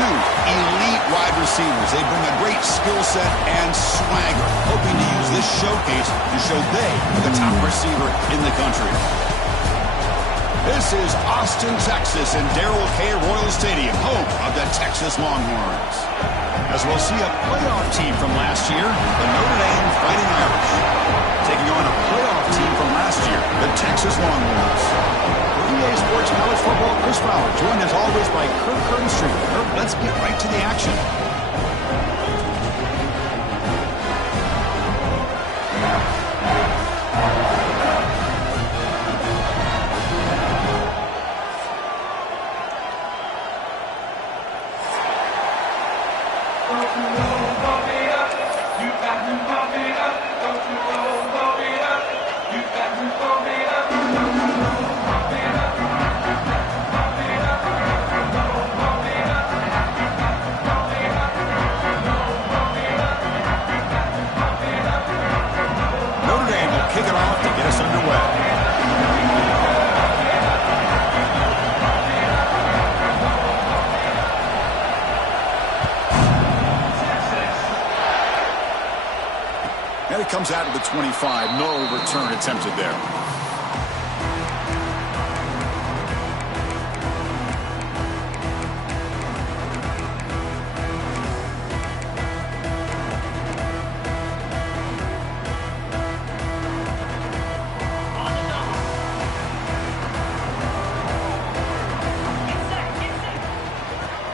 two elite wide receivers. They bring a great skill set and swagger, hoping to use this showcase to show they are the top receiver in the country. This is Austin, Texas, and Darrell K. Royal Stadium, home of the Texas Longhorns. As we'll see a playoff team from last year, the Notre Dame Fighting Irish, taking on a playoff team from last year, the Texas Longhorns. For EA Sports College Football, Chris Fowler, joined as always by Kirk Herbstreit. Kirk, let's get right to the action. And it comes out of the 25. No return attempted there.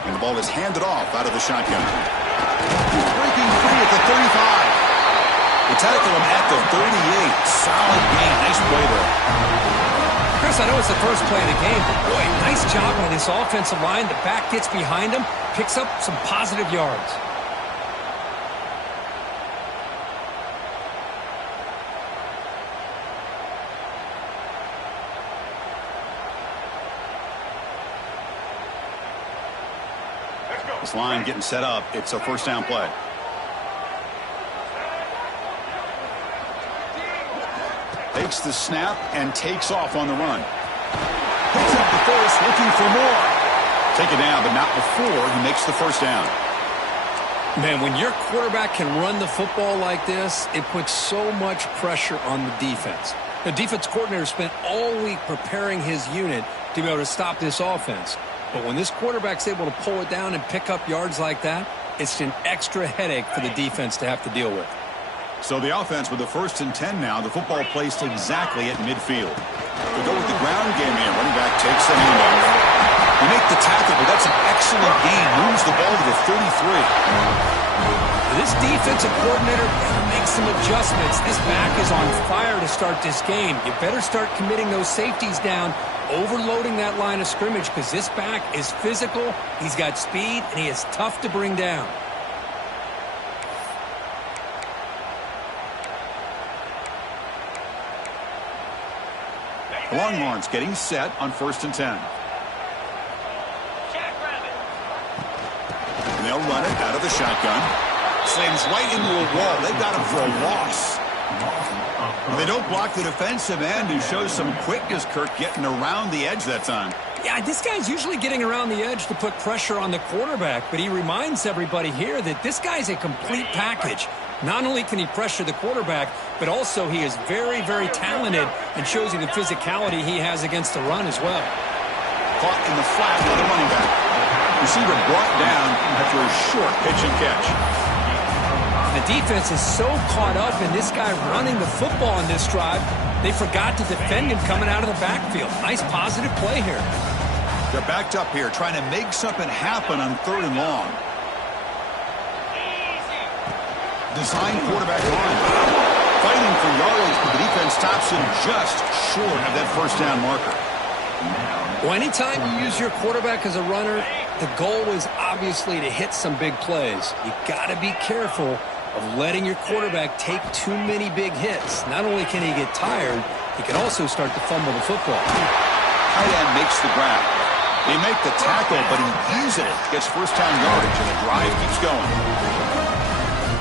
And the ball is handed off out of the shotgun. He's breaking free at the 35. They tackle him at the 38. Solid gain. Nice play there. Chris, I know it's the first play of the game, but boy, nice job on this offensive line. The back gets behind him, picks up some positive yards. This line getting set up. It's a first down play. Takes the snap and takes off on the run. Picks up the first, looking for more. Take it down, but not before he makes the first down. Man, when your quarterback can run the football like this, it puts so much pressure on the defense. The defense coordinator spent all week preparing his unit to be able to stop this offense. But when this quarterback's able to pull it down and pick up yards like that, it's an extra headache for the defense to have to deal with. So the offense with the 1st and 10 now. The football placed exactly at midfield. They go with the ground game here. Running back takes the handoff. They make the tackle, but that's an excellent gain. Moves the ball to the 33. This defensive coordinator better make some adjustments. This back is on fire to start this game. You better start committing those safeties down, overloading that line of scrimmage, because this back is physical, he's got speed, and he is tough to bring down. Longhorns getting set on 1st and 10. And they'll run it out of the shotgun. Slams right into a wall. They got him for a loss. And they don't block the defensive end, who shows some quickness, Kirk, getting around the edge that time. Yeah, this guy's usually getting around the edge to put pressure on the quarterback, but he reminds everybody here that this guy's a complete package. Not only can he pressure the quarterback, but also he is very, very talented and shows you the physicality he has against the run as well. Caught in the flat by the running back. Receiver brought down after a short pitch and catch. The defense is so caught up in this guy running the football in this drive, they forgot to defend him coming out of the backfield. Nice positive play here. They're backed up here, trying to make something happen on 3rd and long. Design quarterback line. Fighting for yards, but the defense stops him just short of that first down marker. Well, anytime you use your quarterback as a runner, the goal is obviously to hit some big plays. You got to be careful of letting your quarterback take too many big hits. Not only can he get tired, he can also start to fumble the football. Tight end makes the grab. They make the tackle, but he easily gets first down yardage, and the drive keeps going.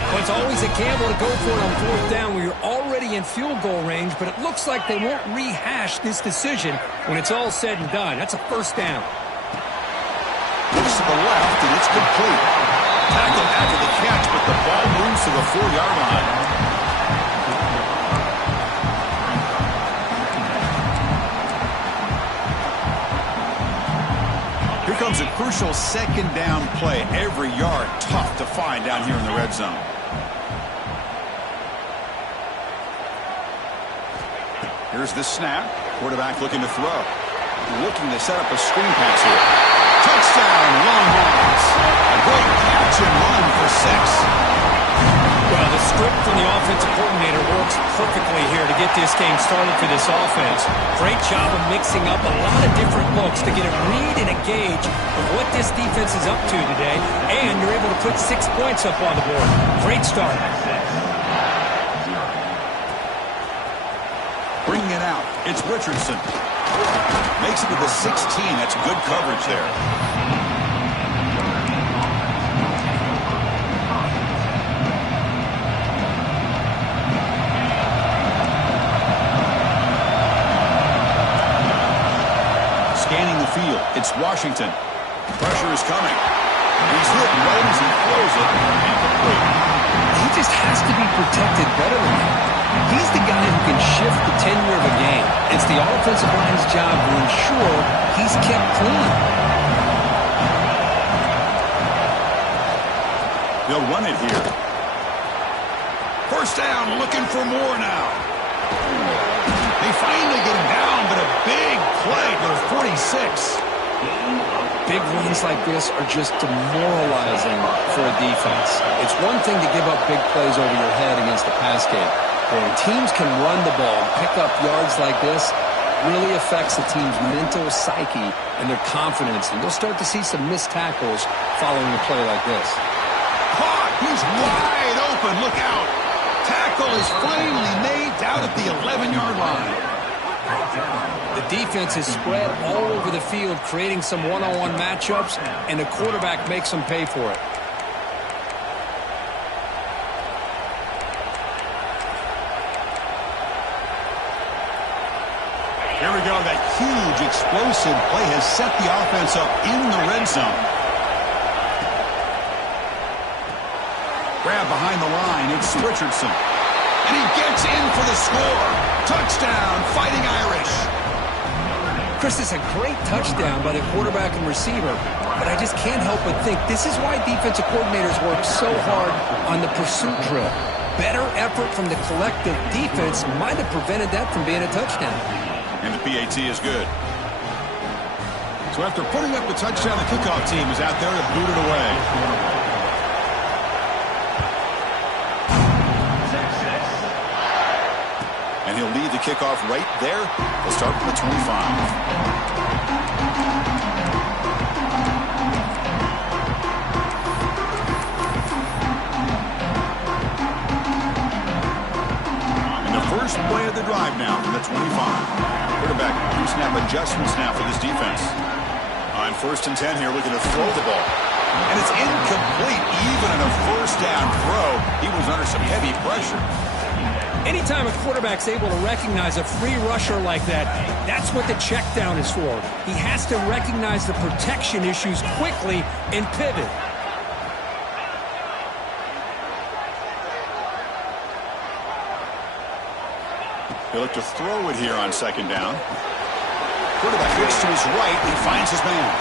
Well, it's always a gamble to go for it on 4th down when you're already in field goal range, but it looks like they won't rehash this decision when it's all said and done. That's a first down. Looks to the left, and it's complete. Tackled after the catch, but the ball moves to the 4-yard line. Here comes a crucial second down play. Every yard tough to find down here in the red zone. Here's the snap. Quarterback looking to throw. Looking to set up a screen pass here. Touchdown, Longhorns. A great catch and run for 6. Well, the script from the offensive coordinator works perfectly here to get this game started for this offense. Great job of mixing up a lot of different looks to get a read and a gauge of what this defense is up to today, and you're able to put 6 points up on the board. Great start. Bringing it out, it's Richardson. Makes it to the 16. That's good coverage there. Scanning the field, it's Washington. Pressure is coming. He's hit right as he throws it. Incomplete. He just has to be protected better than that. He's the guy who can shift the tenure of a game. It's the offensive line's job to ensure he's kept clean. They'll run it here. First down, looking for more now. They finally get him down, but a big play to the 46. Big runs like this are just demoralizing for a defense. It's one thing to give up big plays over your head against the pass game. When teams can run the ball and pick up yards like this, really affects the team's mental psyche and their confidence. And you'll start to see some missed tackles following a play like this. Caught! He's wide open. Look out! Tackle is finally made down at the 11-yard line. The defense is spread all over the field, creating some one-on-one matchups, and the quarterback makes them pay for it. Here we go. That huge, explosive play has set the offense up in the red zone. Grab behind the line. It's Richardson. And he gets in for the score. Touchdown, Fighting Irish. Chris, it's a great touchdown by the quarterback and receiver, but I just can't help but think this is why defensive coordinators work so hard on the pursuit drill. Better effort from the collective defense might have prevented that from being a touchdown. And the PAT is good. So after putting up the touchdown, the kickoff team is out there to boot it away. And he'll lead the kickoff right there. They'll start from the 25. First play of the drive now from the 25. Quarterback pre-snap adjustments now for this defense. On 1st and 10 here, looking to throw the ball. And it's incomplete. Even in a first down throw, he was under some heavy pressure. Anytime a quarterback's able to recognize a free rusher like that, that's what the check down is for. He has to recognize the protection issues quickly and pivot. They look to throw it here on 2nd down. Quarterback looks to his right and finds his man.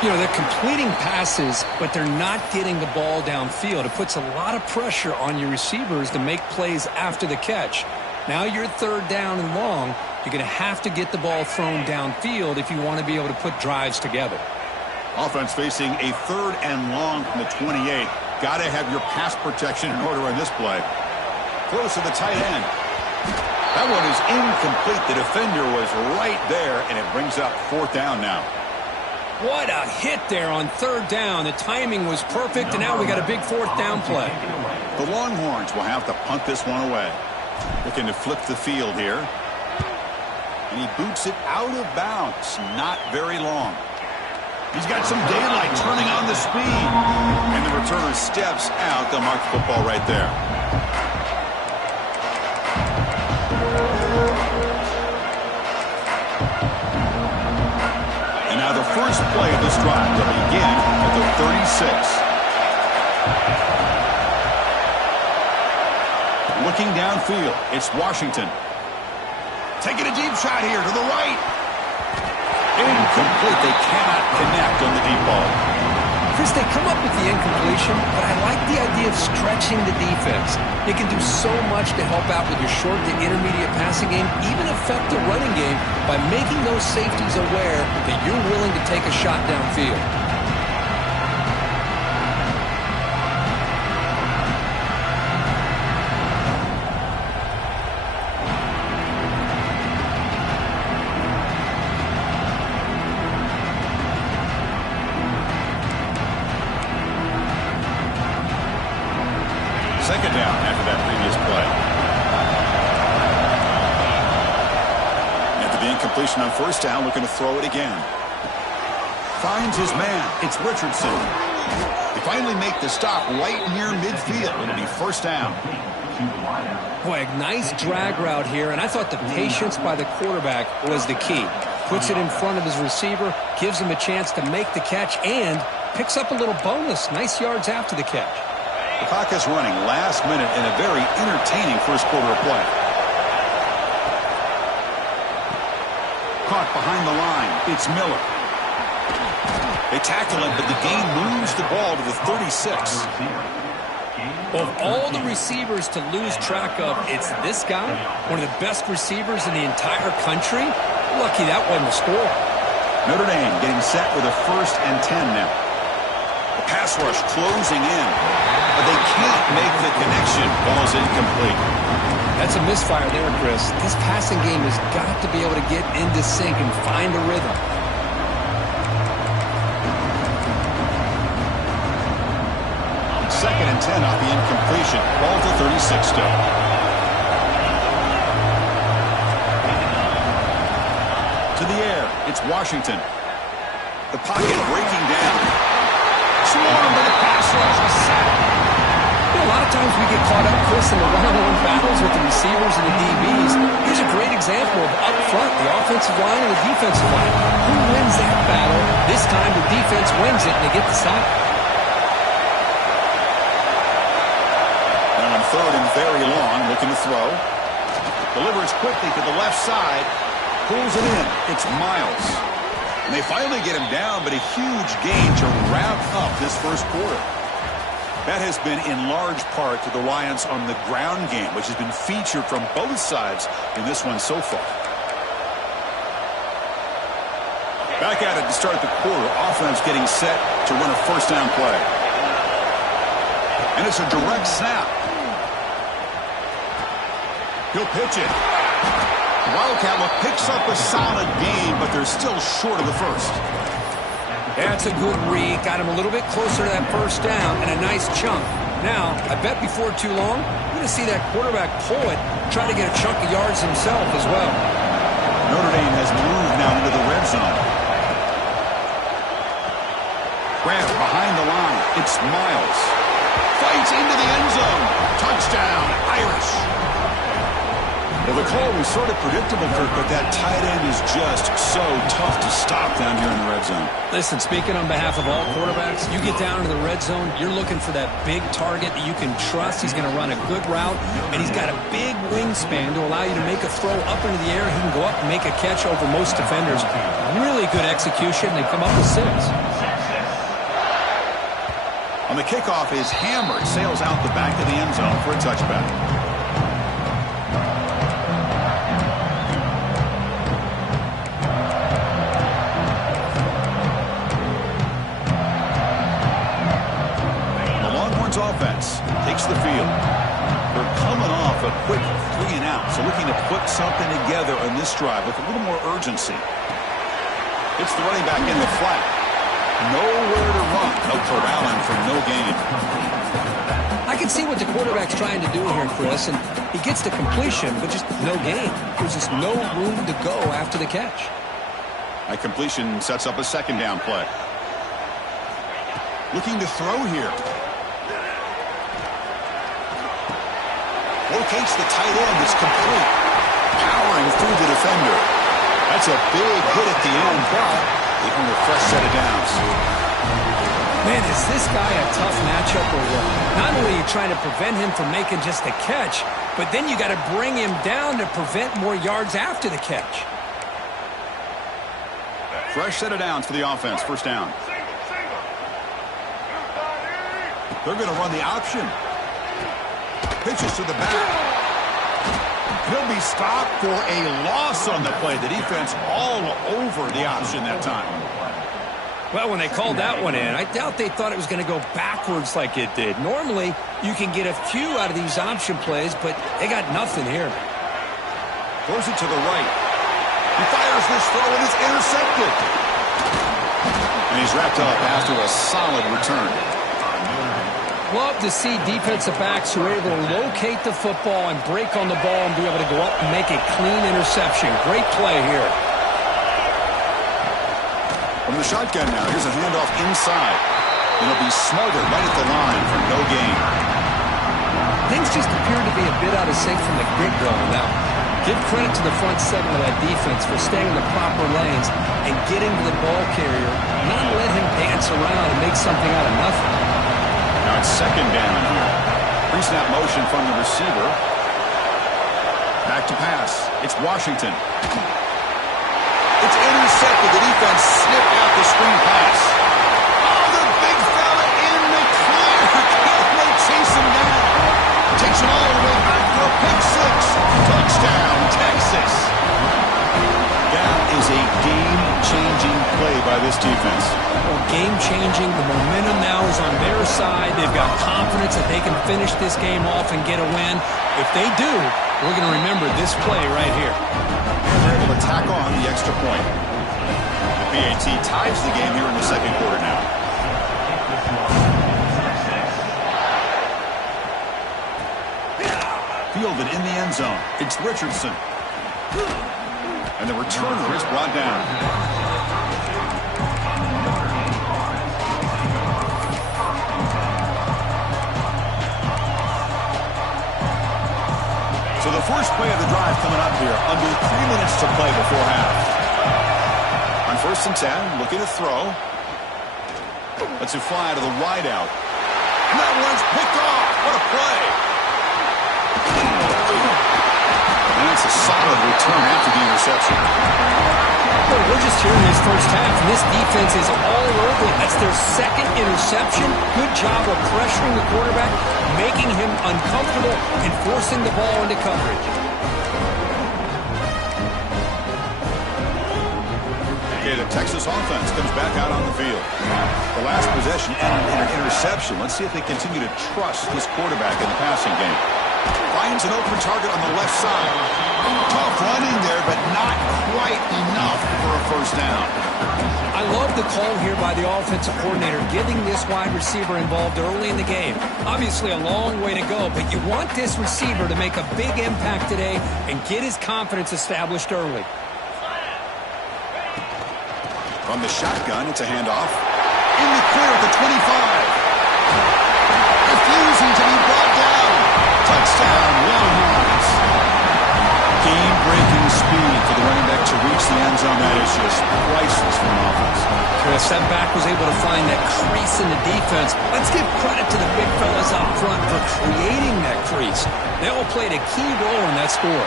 You know, they're completing passes, but they're not getting the ball downfield. It puts a lot of pressure on your receivers to make plays after the catch. Now you're 3rd down and long. You're going to have to get the ball thrown downfield if you want to be able to put drives together. Offense facing a 3rd and long from the 28. Got to have your pass protection in order on this play. Close to the tight end. That one is incomplete. The defender was right there, and it brings up 4th down now. What a hit there on 3rd down. The timing was perfect, and now we got a big 4th down play. The Longhorns will have to punt this one away. Looking to flip the field here. And he boots it out of bounds. Not very long. He's got some daylight turning on the speed. And the returner steps out. They'll mark the football right there. And now the first play of this drive. They'll begin at the 36. Looking downfield, it's Washington. Taking a deep shot here to the right. Incomplete. They cannot connect on the deep ball. Chris, they come up with the incompletion, but I like the idea of stretching the defense. It can do so much to help out with your short to intermediate passing game, even affect the running game by making those safeties aware that you're willing to take a shot downfield. Second down after that previous play. After the incompletion on first down, looking to throw it again. Finds his man. It's Richardson. They finally make the stop right near midfield. It'll be first down. Boy, a nice drag route here, and I thought the patience by the quarterback was the key. Puts it in front of his receiver, gives him a chance to make the catch, and picks up a little bonus. Nice yards after the catch. The clock is running last minute in a very entertaining first quarter of play. Caught behind the line. It's Miller. They tackle him, but the gain moves the ball to the 36. Of all the receivers to lose track of, it's this guy, one of the best receivers in the entire country. Lucky that wasn't a score. Notre Dame getting set with a 1st and 10 now. The pass rush closing in, but they can't make the connection. Ball's incomplete. That's a misfire there, Chris. This passing game has got to be able to get into sync and find a rhythm. Second and 10 off the incompletion. Ball to 36 still. To the air, it's Washington. The pocket breaking down. Swarmed by the pass rush. A sack. A lot of times we get caught up, Chris, in the one-on-one battles with the receivers and the DBs. Here's a great example of up front, the offensive line and the defensive line. Who wins that battle? This time the defense wins it and they get the sack. Now on 3rd and very long, looking to throw. Delivers quickly to the left side. Pulls it in. It's Miles. And they finally get him down, but a huge gain to wrap up this first quarter. That has been in large part to the reliance on the ground game, which has been featured from both sides in this one so far. Back at it to start the quarter. Offense getting set to run a first down play. And it's a direct snap. He'll pitch it. Wildcat picks up a solid gain, but they're still short of the first. That's a good read. Got him a little bit closer to that first down and a nice chunk. Now, I bet before too long, we're going to see that quarterback pull it, try to get a chunk of yards himself as well. Notre Dame has moved now into the red zone. Grant behind the line. It's Miles. Fights into the end zone. Touchdown, Irish. Well, the call was sort of predictable, Kirk, but that tight end is just so tough to stop down here in the red zone. Listen, speaking on behalf of all quarterbacks, you get down into the red zone, you're looking for that big target that you can trust. He's going to run a good route, and he's got a big wingspan to allow you to make a throw up into the air. He can go up and make a catch over most defenders. Really good execution. They come up with 6. On the kickoff is hammered, sails out the back of the end zone for a touchback. Offense takes the field. They're coming off a quick 3 and out, so looking to put something together on this drive with a little more urgency. It's the running back in the flat. Nowhere to run. No corralling for no gain. I can see what the quarterback's trying to do here, Chris, and he gets the completion, but just no gain. There's just no room to go after the catch. That completion sets up a second down play. Looking to throw here. Locates the tight end. It's complete. Powering through the defender. That's a big hit at the end, but They earn a fresh set of downs. Man, is this guy a tough matchup or what? Not only are you trying to prevent him from making just a catch, but then you got to bring him down to prevent more yards after the catch. Fresh set of downs for the offense. First down. They're going to run the option. Pitches to the back. He'll be stopped for a loss on the play. The defense all over the option that time. Well, when they called that one in, I doubt they thought it was going to go backwards like it did. Normally, you can get a few out of these option plays, but they got nothing here. Throws it to the right. He fires this throw and is intercepted. And he's wrapped up after a solid return. Love to see defensive backs who are able to locate the football and break on the ball and be able to go up and make a clean interception. Great play here. From the shotgun now, here's a handoff inside. It'll be smothered right at the line for no gain. Things just appear to be a bit out of sync from the get-go. Now, give credit to the front seven of that defense for staying in the proper lanes and getting to the ball carrier, not let him dance around and make something out of nothing. Now it's second down here. Pre-snap motion from the receiver. Back to pass. It's Washington. It's intercepted. The defense snipped out the screen pass. Oh, the big fella in the clear. Can they chase him down? Takes it all the way back for a pick six. Touchdown, Texas. That is a game-changing play by this defense. Well, game-changing. The momentum now is on their side. They've got confidence that they can finish this game off and get a win. If they do, we're going to remember this play right here. And they're able to tack on the extra point. The PAT ties the game here in the second quarter now. Fielded in the end zone. It's Richardson. And the returner is brought down. So the first play of the drive coming up here, under 3 minutes to play before half. On 1st and 10, looking to throw. Lets it fly to the wideout. And that one's picked off. What a play. And it's a solid return after the interception. Well, we're just here in this first half, and this defense is all over it. That's their second interception. Good job of pressuring the quarterback, making him uncomfortable, and forcing the ball into coverage. Okay, the Texas offense comes back out on the field. The last possession ended in an interception. Let's see if they continue to trust this quarterback in the passing game. Finds an open target on the left side. Tough running there, but not quite enough for a first down. I love the call here by the offensive coordinator, getting this wide receiver involved early in the game. Obviously a long way to go, but you want this receiver to make a big impact today and get his confidence established early. From the shotgun, it's a handoff. In the clear at the 25. Refusing to be brought down. Touchdown, Longhorns. Game-breaking speed for the running back to reach the end zone. That is just priceless for an offense. Chris, that back was able to find that crease in the defense. Let's give credit to the big fellas up front for creating that crease. They all played a key role in that score.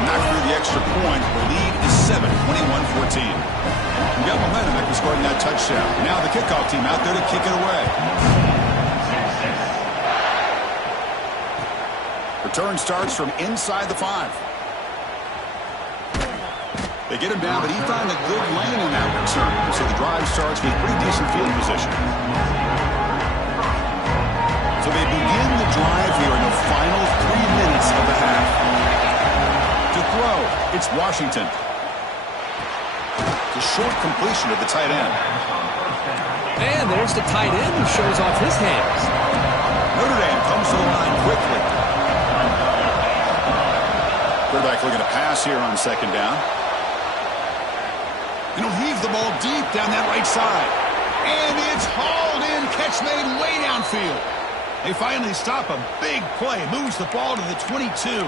Knocked through the extra point. The lead is 7, 21-14. We got momentum after scoring that touchdown. Now the kickoff team out there to kick it away. Return starts from inside the 5. They get him down, but he found a good lane in that return. So the drive starts with pretty decent field position. So they begin the drive here in the final 3 minutes of the half. To throw, it's Washington. It's a short completion of the tight end. And there's the tight end who shows off his hands. Notre Dame comes to the line quickly. Quarterback looking to pass here on second down. And he'll heave the ball deep down that right side. And it's hauled in. Catch made way downfield. They finally stop a big play. Moves the ball to the 22.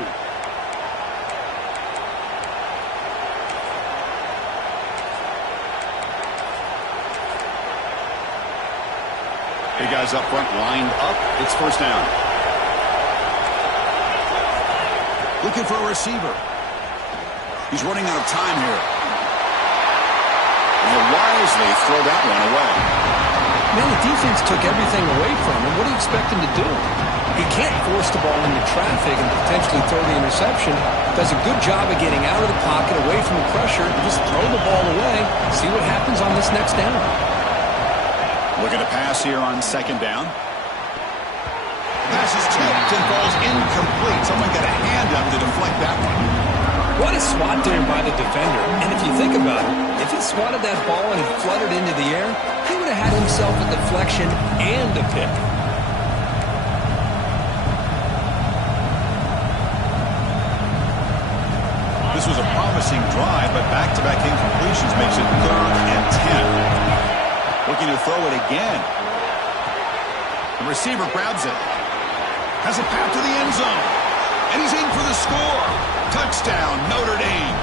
The guys up front lined up. It's first down. Looking for a receiver. He's running out of time here. And he'll wisely throw that one away. Man, the defense took everything away from him. What do you expect him to do? He can't force the ball into traffic and potentially throw the interception. Does a good job of getting out of the pocket, away from the pressure, and just throw the ball away. See what happens on this next down. Look at a pass here on second down. Pass is tipped and falls incomplete. Someone got a hand up to deflect that one. What a swat there by the defender. And if you think about it, if he swatted that ball and it fluttered into the air, he would have had himself a deflection and a pick. This was a promising drive, but back-to-back incompletions makes it 3rd and 10. Looking to throw it again. The receiver grabs it. Has a path to the end zone. And he's in for the score. Touchdown, Notre Dame.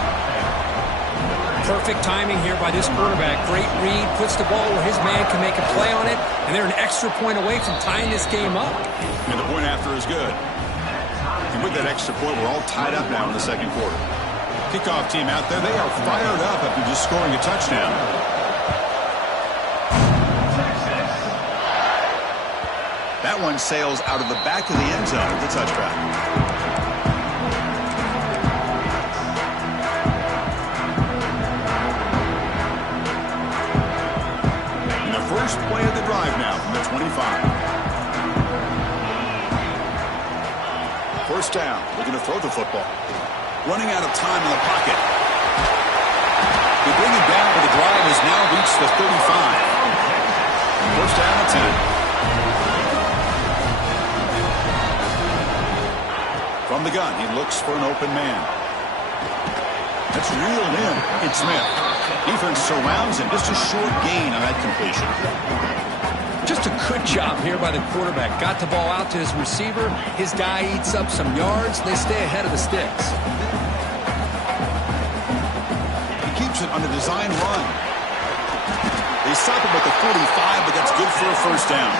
Perfect timing here by this quarterback. Great read, puts the ball where his man can make a play on it, and they're an extra point away from tying this game up. And the point after is good. And with that extra point, we're all tied up now in the second quarter. Kickoff team out there, they are fired up after just scoring a touchdown. That one sails out of the back of the end zone with the touchback. First play of the drive now from the 25. First down, looking to throw the football. Running out of time in the pocket. They bring it down, but the drive has now reached the 35. First down and 10. From the gun, he looks for an open man. That's reeled in. It's Smith. Defense surrounds him. Just a short gain on that completion. Just a good job here by the quarterback. Got the ball out to his receiver. His guy eats up some yards. They stay ahead of the sticks. He keeps it on the design run. They stop him at the 45, but that's good for a first down.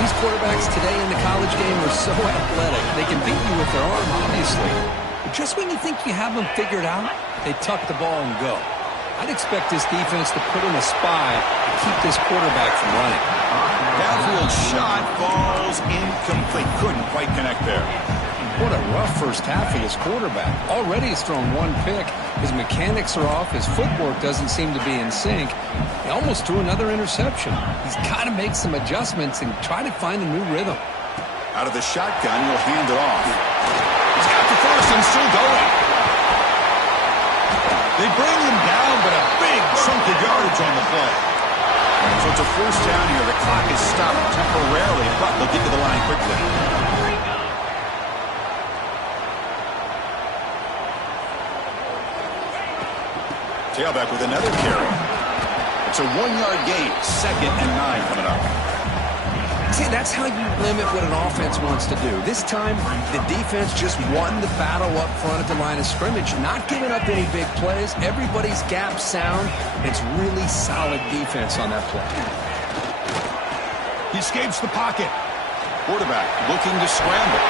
These quarterbacks today in the college game are so athletic. They can beat you with their arm, obviously. But just when you think you have them figured out, they tuck the ball and go. I'd expect this defense to put in a spy to keep this quarterback from running. Downfield shot falls incomplete. Couldn't quite connect there. What a rough first half for this quarterback. Already he's thrown one pick. His mechanics are off. His footwork doesn't seem to be in sync. He almost threw another interception. He's got to make some adjustments and try to find a new rhythm. Out of the shotgun, he'll hand it off. He's got the first and still going. They bring him down, but a big chunk of yardage on the play. So it's a first down here. The clock is stopped temporarily, but they'll get to the line quickly. Tailback with another carry. It's a 1-yard gain. 2nd and 9 coming up. See, that's how you limit what an offense wants to do. This time, the defense just won the battle up front at the line of scrimmage, not giving up any big plays. Everybody's gap sound. It's really solid defense on that play. He escapes the pocket. Quarterback looking to scramble.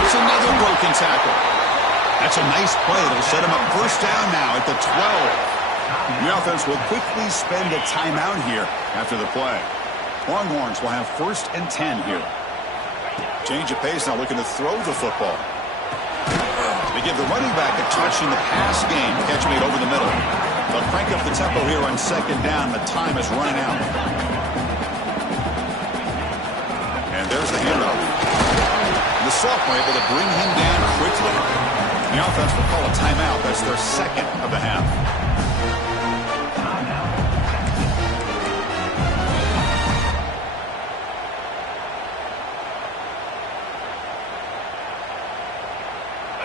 That's another broken tackle. That's a nice play. That'll set him up first down now at the 12. The offense will quickly spend a timeout here after the play. Longhorns will have 1st and 10 here. Change of pace now, looking to throw the football. They give the running back a touch in the pass game. Catch made over the middle. They'll crank up the tempo here on 2nd down. The time is running out. And there's the handoff. The sophomore able to bring him down quickly. The offense will call a timeout. That's their 2nd of the half.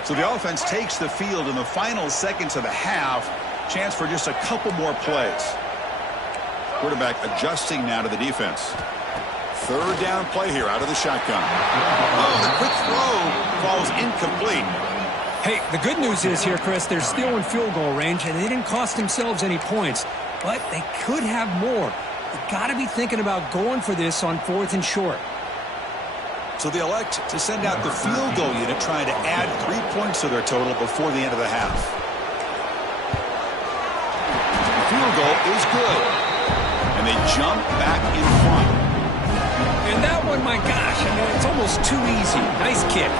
So the offense takes the field in the final seconds of the half. Chance for just a couple more plays. Quarterback adjusting now to the defense. 3rd down play here out of the shotgun. Oh, the quick throw falls incomplete. Hey, the good news is here, Chris, they're still in field goal range, and they didn't cost themselves any points. But they could have more. got to be thinking about going for this on 4th and short. So they elect to send out the field goal unit, trying to add 3 points to their total before the end of the half. The field goal is good. And they jump back in front. And that one, my gosh, I mean, it's almost too easy. Nice kick.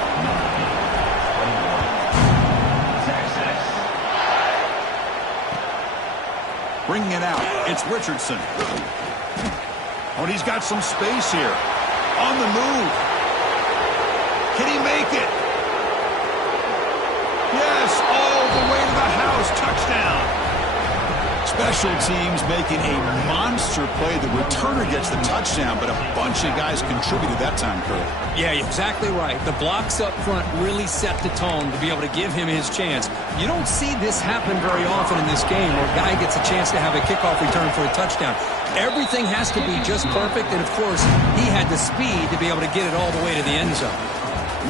Bringing it out, it's Richardson. Oh, and he's got some space here. On the move. Can he make it? Yes, all the way to the house. Touchdown. Special teams making a monster play. The returner gets the touchdown, but a bunch of guys contributed that time, Kurt. Yeah, exactly right. The blocks up front really set the tone to be able to give him his chance. You don't see this happen very often in this game where a guy gets a chance to have a kickoff return for a touchdown. Everything has to be just perfect, and of course, he had the speed to be able to get it all the way to the end zone.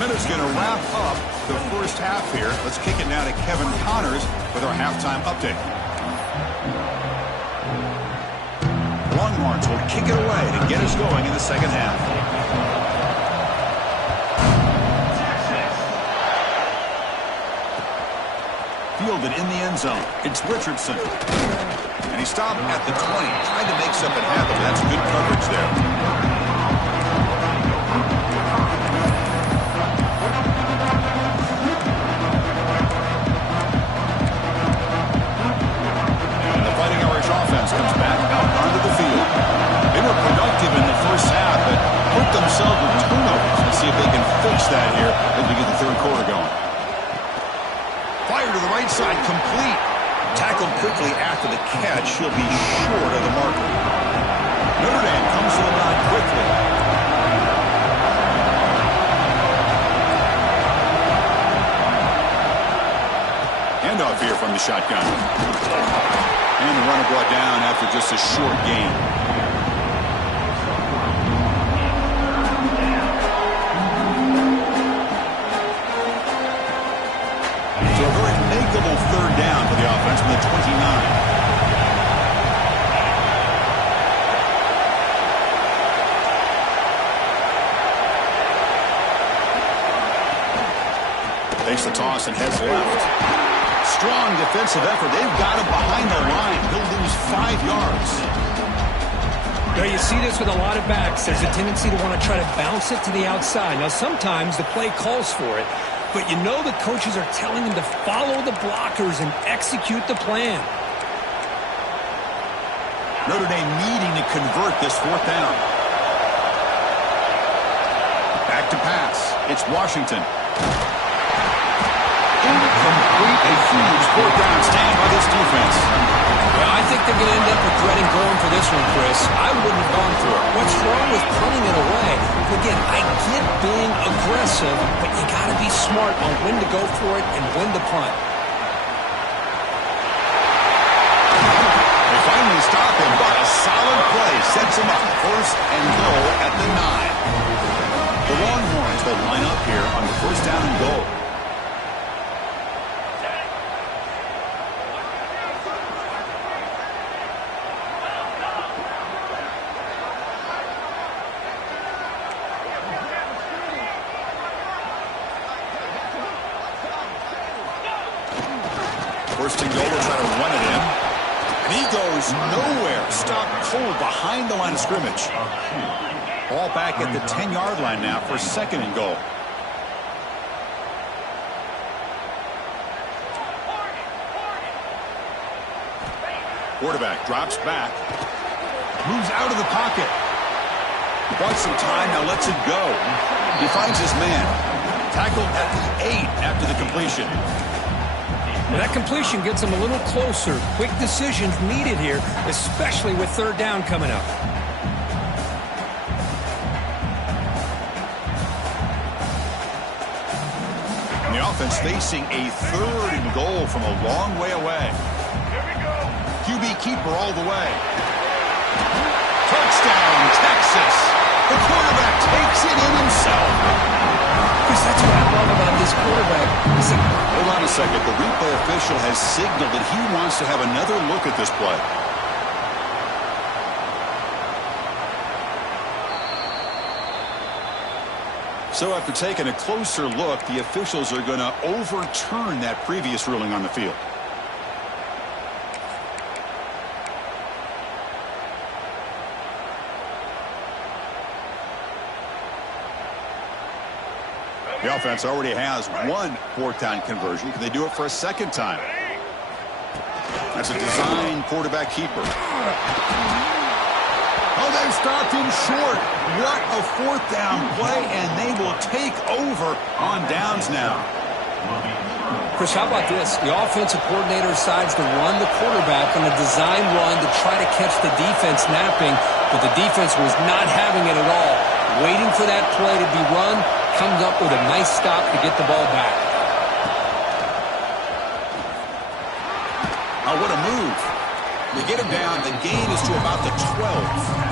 Minute's going to wrap up the first half here. Let's kick it now to Kevin Connors with our halftime update. Longhorns will kick it away to get us going in the second half. Fielded in the end zone. It's Richardson. And he stopped at the 20. Tried to make something happen, but that's good coverage there. Offense comes back out onto the field. They were productive in the first half, but hurt themselves with turnovers. Let's see if they can fix that here as we get the third quarter going. Fire to the right side, complete. Tackled quickly after the catch. He'll be short of the marker. Notre Dame comes to the line quickly. Handoff here from the shotgun. And the runner brought down after just a short gain. So a very makeable third down for the offense from the 29. Takes the toss and heads left. Strong defensive effort. They've got him behind the line. He'll lose 5 yards. Now you see this with a lot of backs. There's a tendency to want to try to bounce it to the outside. Now sometimes the play calls for it, but you know the coaches are telling them to follow the blockers and execute the plan. Notre Dame needing to convert this 4th down. Back to pass. It's Washington. Incomplete. A huge 4th down stand by this defense. Well, I think they're going to end up regretting going for this one, Chris. I wouldn't have gone for it. What's wrong with punting it away? Again, I get being aggressive, but you got to be smart on when to go for it and when to punt. They finally stop him, but a solid play sets him up. 1st and goal at the 9. The Longhorns will line up here on the 1st down and goal. First and goal, they'll try to run it in. And he goes nowhere. Stopped cold behind the line of scrimmage. Ball back at the 10-yard line now for 2nd and goal. Quarterback drops back. Moves out of the pocket. Wants some time, now lets it go. He finds his man. Tackled at the 8 after the completion. Well, that completion gets them a little closer. Quick decisions needed here, especially with 3rd down coming up. And the offense facing a 3rd and goal from a long way away. QB keeper all the way. Touchdown, Texas. The quarterback takes it in himself. Chris, that's what I love about this quarterback. Listen, hold on a second. The replay official has signaled that he wants to have another look at this play. So after taking a closer look, the officials are going to overturn that previous ruling on the field. The offense already has one fourth down conversion. Can they do it for a second time? That's a design quarterback keeper. Oh, they've stopped him short. What a fourth down play, and they will take over on downs now. Chris, how about this? The offensive coordinator decides to run the quarterback on a design run to try to catch the defense napping, but the defense was not having it at all. Waiting for that play to be run, comes up with a nice stop to get the ball back. Oh, what a move. They get him down. The gain is to about the 12.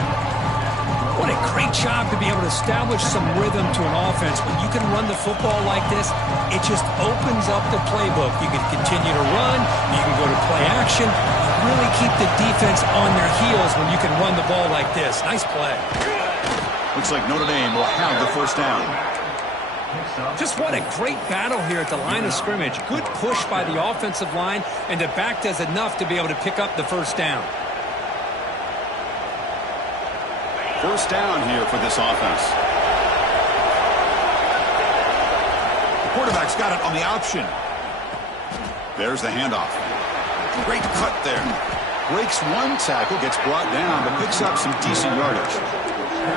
What a great job to be able to establish some rhythm to an offense. When you can run the football like this, it just opens up the playbook. You can continue to run. You can go to play action. You really keep the defense on their heels when you can run the ball like this. Nice play. Looks like Notre Dame will have the first down. Just what a great battle here at the line of scrimmage. Good push by the offensive line, and the back does enough to be able to pick up the first down. First down here for this offense. The quarterback's got it on the option. There's the handoff. Great cut there. Breaks one tackle, gets brought down, but picks up some decent yardage.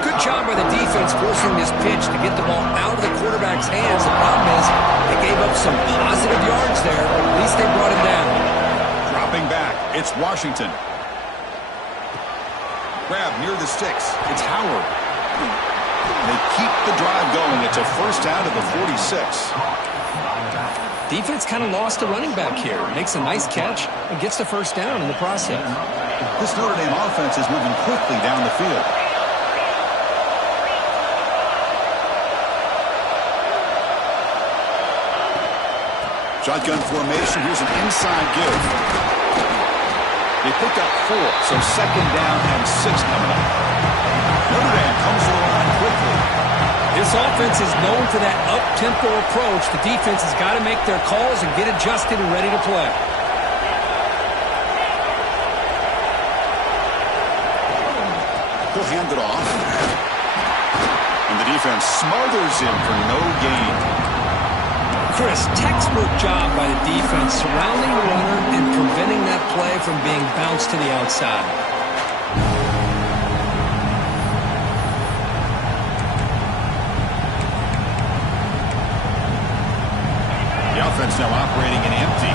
Good job by the defense forcing this pitch to get the ball out of the quarterback's hands. The problem is they gave up some positive yards there. At least they brought him down. Dropping back. It's Washington. Grab near the sticks. It's Howard. They keep the drive going. It's a first down to the 46. Defense kind of lost the running back here. Makes a nice catch and gets the first down in the process. This Notre Dame offense is moving quickly down the field. Shotgun formation. Here's an inside give. They picked up 4, so second down and 6 coming up. Notre Dame comes to the line quickly. This offense is known for that up-tempo approach. The defense has got to make their calls and get adjusted and ready to play. He'll hand it off. And the defense smothers him for no gain. Chris, textbook job by the defense surrounding the runner and preventing that play from being bounced to the outside. The offense now operating in empty.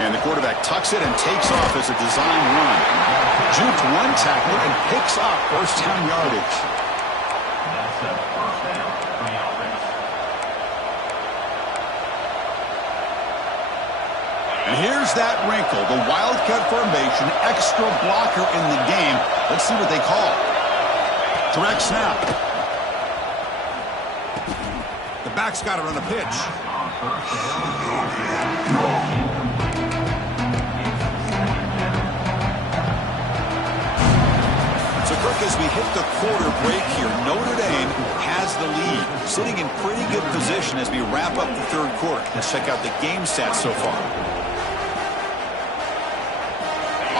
And the quarterback tucks it and takes off as a design run. Juked one tackle and picks up first down yardage. And here's that wrinkle, the Wildcat formation, extra blocker in the game. Let's see what they call. Direct snap. The back's got it on the pitch. So, Kirk, as we hit the quarter break here, Notre Dame has the lead, sitting in pretty good position as we wrap up the third quarter. Let's check out the game stats so far.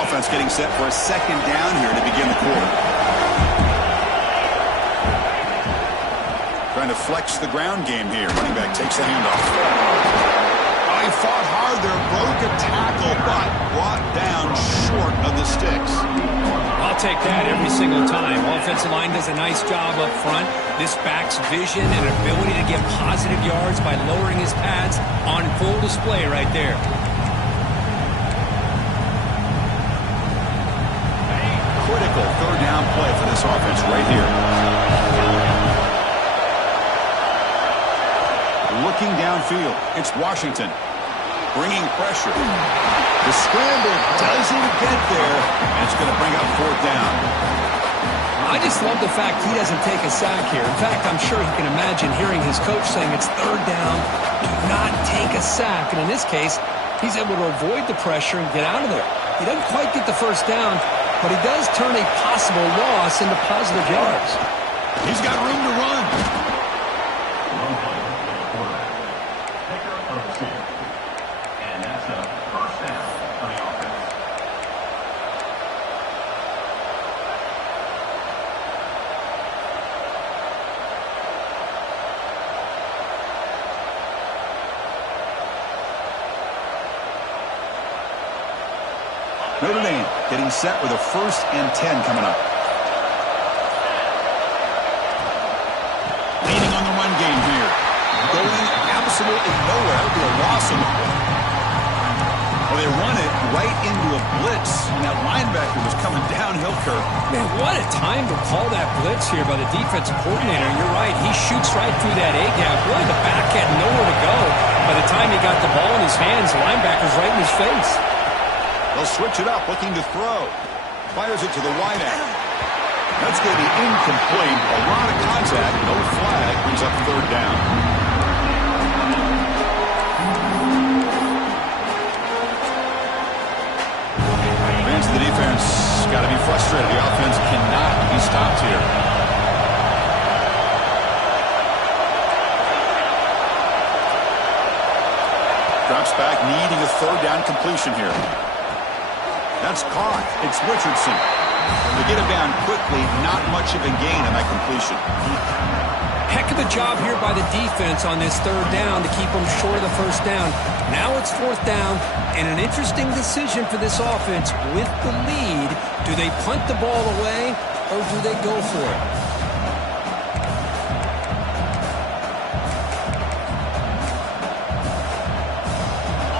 Offense getting set for a second down here to begin the quarter. Trying to flex the ground game here. Running back takes the handoff. Oh, he fought hard there, broke a tackle, but brought down short of the sticks. I'll take that every single time. Offensive line does a nice job up front. This back's vision and ability to get positive yards by lowering his pads on full display right there. Critical third down play for this offense right here. Looking downfield, it's Washington. Bringing pressure. The scramble doesn't get there, and it's going to bring up fourth down. I just love the fact he doesn't take a sack here. In fact, I'm sure he can imagine hearing his coach saying it's third down, do not take a sack. And in this case, he's able to avoid the pressure and get out of there. He doesn't quite get the first down, but he does turn a possible loss into positive yards. He's got room to run. And that's a first down for the offense. Notre Dame getting set with a 1st and 10 coming up. Leaning on the run game here. Going absolutely nowhere. It'll be a loss of it. Well, they run it right into a blitz, and that linebacker was coming downhill, Kirk. Man, what a time to call that blitz here by the defensive coordinator. You're right. He shoots right through that A-gap. Really, the back had nowhere to go. By the time he got the ball in his hands, the linebacker's right in his face. They'll switch it up, looking to throw. Fires it to the wide end. That's going to be incomplete. A lot of contact, no flag, brings up 3rd down. Fans of the defense got to be frustrated. The offense cannot be stopped here. Drops back, needing a 3rd down completion here. That's caught. It's Richardson. They get it down quickly. Not much of a gain on that completion. Heck of a job here by the defense on this 3rd down to keep them short of the 1st down. Now it's 4th down, and an interesting decision for this offense with the lead. Do they punt the ball away, or do they go for it?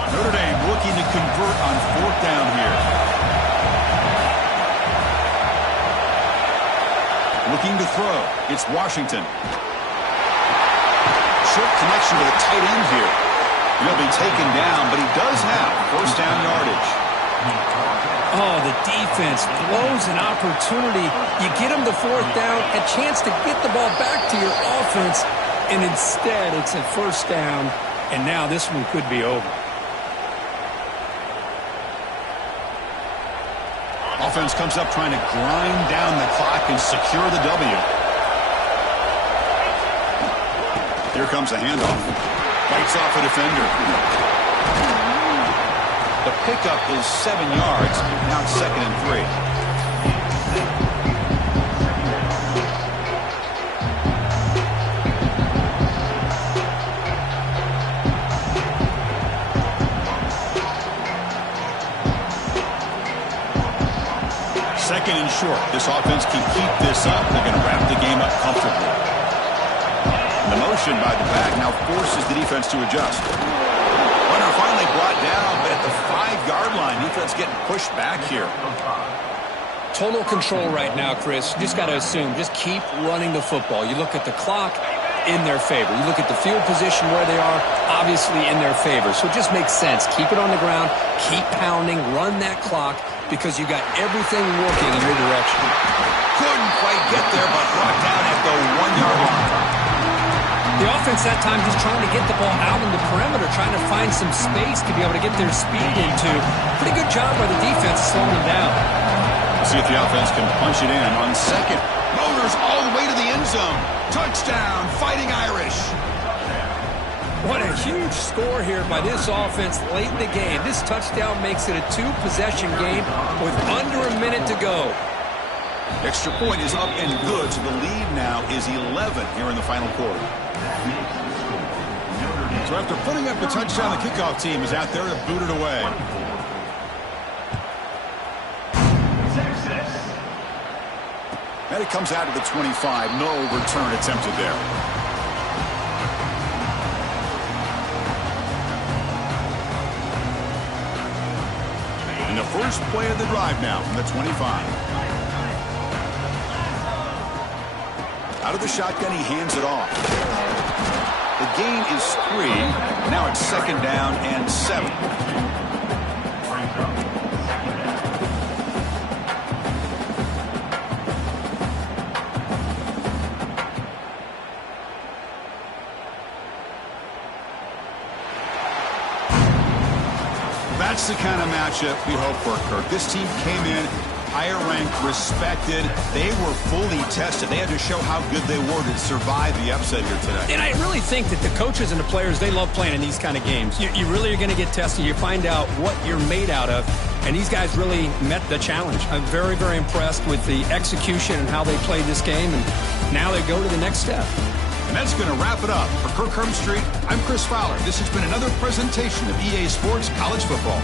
Notre Dame looking to convert on 4th down here. Looking to throw. It's Washington. Short connection to the tight end here. He'll be taken down, but he does have 1st down yardage. Oh, the defense blows an opportunity. You get them to 4th down, a chance to get the ball back to your offense, and instead it's a 1st down, and now this one could be over. Offense comes up trying to grind down the clock and secure the W. Here comes a handoff. Bites off a defender. The pickup is 7 yards. Now it's 2nd and 3. Second and short. This offense can keep this up. They're going to wrap the game up comfortably. The motion by the back now forces the defense to adjust. Runner finally brought down, but at the 5-yard line, defense getting pushed back here. Total control right now, Chris. You just got to assume. Just keep running the football. You look at the clock, in their favor. You look at the field position where they are, obviously in their favor. So it just makes sense. Keep it on the ground. Keep pounding. Run that clock because you got everything working in your direction. Couldn't quite get there, but brought down at the 1-yard line. The offense that time just trying to get the ball out in the perimeter, trying to find some space to be able to get their speed into. Pretty good job by the defense slowing them down. See if the offense can punch it in on second. Motors all the way to the end zone. Touchdown, Fighting Irish. What a huge score here by this offense late in the game. This touchdown makes it a 2-possession game with under a minute to go. Extra point is up and good, so the lead now is 11 here in the final quarter. So after putting up the touchdown, the kickoff team is out there to boot it away. And it comes out of the 25. No return attempted there. And the first play of the drive now from the 25. Out of the shotgun, he hands it off. The gain is 3. Now it's second down and 7. That's the kind of matchup we hope for, Kirk. This team came in higher ranked, respected. They were fully tested. They had to show how good they were to survive the upset here today. And I really think that the coaches and the players, they love playing in these kind of games. You really are going to get tested. You find out what you're made out of. And these guys really met the challenge. I'm very, very impressed with the execution and how they played this game. And now they go to the next step. And that's going to wrap it up. For Kirk Herbstreit, I'm Chris Fowler. This has been another presentation of EA Sports College Football.